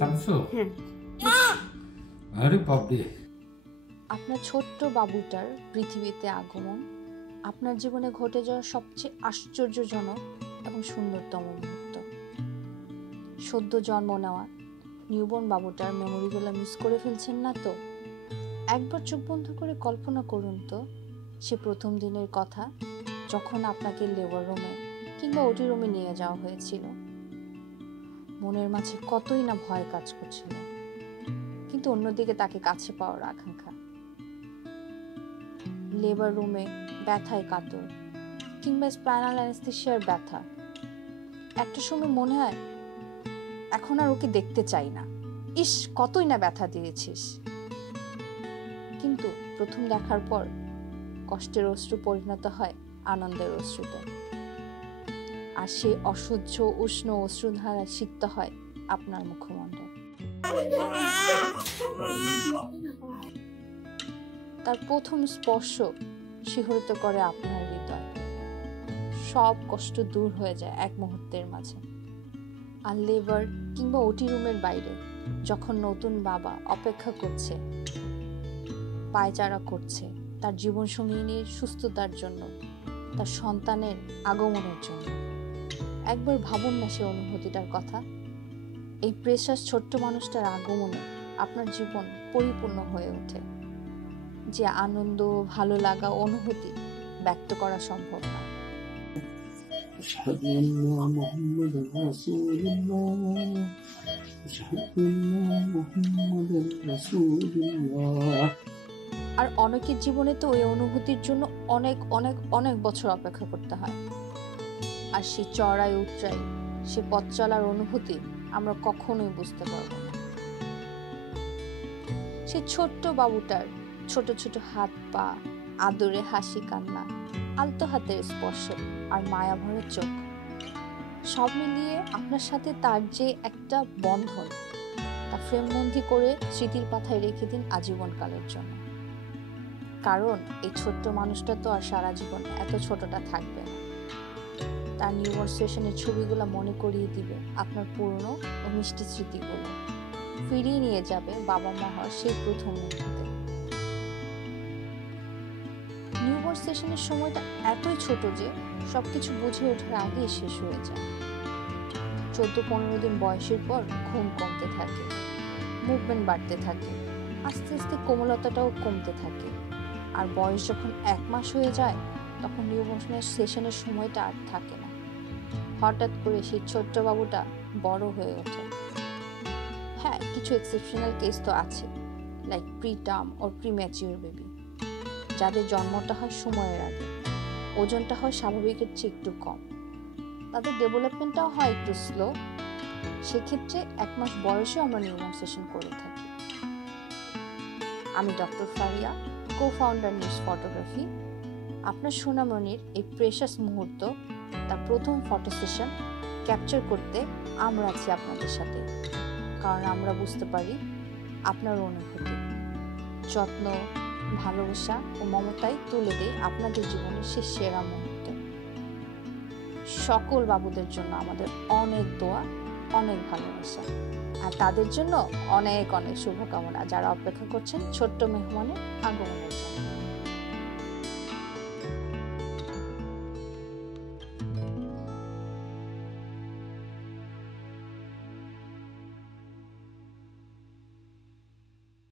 চামচো আরে বাপরে। আপনার ছোট্ট বাবুটার পৃথিবীতে আগমন আপনার জীবনে ঘটে যাওয়া সবচেয়ে আশ্চর্যজনক এবং সুন্দরতম মুহূর্ত। সদ্য জন্ম নেওয়া নিউবর্ন বাবুটার মেমোরিগুলো মিস করে ফেলছেন না তো? একবার চোখ বন্ধ করে কল্পনা করুন তো সে প্রথম দিনের কথা, যখন আপনাকে লেবার রুমে কিংবা ওটি রুমে নিয়ে যাওয়া হয়েছিল। মনের মাঝে কতই না ভয় কাজ করছিল, কিন্তু অন্যদিকে তাকে কাছে পাওয়ার আকাঙ্ক্ষা। লেবার রুমে ব্যথায় কাতর কিংবা স্পাইনাল অ্যানেস্থেসিয়ার ব্যথা। একটা সময় মনে হয় এখন আর ওকে দেখতে চাই না, ইস কতই না ব্যথা দিয়েছিস। কিন্তু প্রথম দেখার পর কষ্টের অশ্রু পরিণত হয় আনন্দের অশ্রুতে, আর সেই অসহ্য উষ্ণ অশ্রুধারা সিক্ত হয় আপনার মুখমণ্ডল। তার প্রথম স্পর্শ শিহরিত করে আপনার হৃদয়, সব কষ্ট দূর হয়ে যায় এক মুহূর্তের মাঝে। আর লেবার কিংবা ওটি রুমের বাইরে যখন নতুন বাবা অপেক্ষা করছে, পায়চারা করছে তার জীবনসঙ্গিনীর সুস্থতার জন্য, তার সন্তানের আগমনের জন্য, একবার ভাবুন না সে অনুভূতিটার কথা। এই প্রেশাস ছোট্ট মানুষটার আগমনে আপনার জীবন পরিপূর্ণ হয়ে ওঠে, যে আনন্দ ভালো লাগা অনুভূতি ব্যক্ত করা সম্ভব না। আর অনেকের জীবনে তো ওই অনুভূতির জন্য অনেক অনেক অনেক বছর অপেক্ষা করতে হয়। আর সে চড়াই উতরাই, সে পথ চলার অনুভূতি আমরা কখনোই বুঝতে পারবো না। সে ছোট্ট বাবুটার ছোট ছোট হাত পা, আদরে হাসি কান্না, আলতো হাতের স্পর্শ আর মায়া ভরা চোখ, সব মিলিয়ে আপনার সাথে তার যে একটা বন্ধন, তা ফ্রেমবন্দি করে স্মৃতির পাতায় রেখে দিন আজীবনকালের জন্য। কারণ এই ছোট্ট মানুষটা তো আর সারা জীবন এত ছোটটা থাকবে না। তার নিউবর্ন সেশনের ছবিগুলো মনে করিয়ে দিবে আপনার পুরনো ও মিষ্টি স্মৃতিগুলো, ফিরিয়ে নিয়ে যাবে বাবা মা হওয়ার সেই প্রথম মুহূর্তে। নিউবর্ন সেশনের সময়টা এতই ছোট যে সবকিছু বুঝে ওঠার আগেই শেষ হয়ে যায়। 14-15 দিন বয়সের পর ঘুম কমতে থাকে, মুভমেন্ট বাড়তে থাকে, আস্তে আস্তে কোমলতাটাও কমতে থাকে। আর বয়স যখন 1 মাস হয়ে যায় তখন নিউবর্ন সেশনের সময়টা আর থাকে না। হঠাৎ করে সেই ছোট্ট বাবুটা বড় হয়ে ওঠে। হ্যাঁ, কিছু এক্সেপশনাল কেস তো আছে, লাইক প্রিটার্ম ওর প্রিম্যাচিউর বেবি, যাদের জন্মটা হয় সময়ের আগে, ওজনটা হয় স্বাভাবিকের চেয়ে একটু কম, তাদের ডেভেলপমেন্টটাও হয় একটু স্লো। সেক্ষেত্রে 1 মাস বয়সে আমরা নিউবর্ন সেশন করে থাকি। আমি doctor Faria, co-founder news photography. আপনার সোনামণির এই প্রেশাস মুহূর্ত, তার প্রথম ফটো সেশন ক্যাপচার করতে আমরা আছি আপনাদের সাথে, কারণ আমরা বুঝতে পারি আপনার অনুভূতি, যত্ন, ভালোবাসা ও মমতাই তুলে দেয় আপনাদের জীবনের সে সেরা মুহূর্ত। সকল বাবুদের জন্য আমাদের অনেক দোয়া, অনেক ভালোবাসা, আর তাদের জন্য অনেক অনেক শুভকামনা যারা অপেক্ষা করছেন ছোট্ট মেহমানের আগমনের জন্য।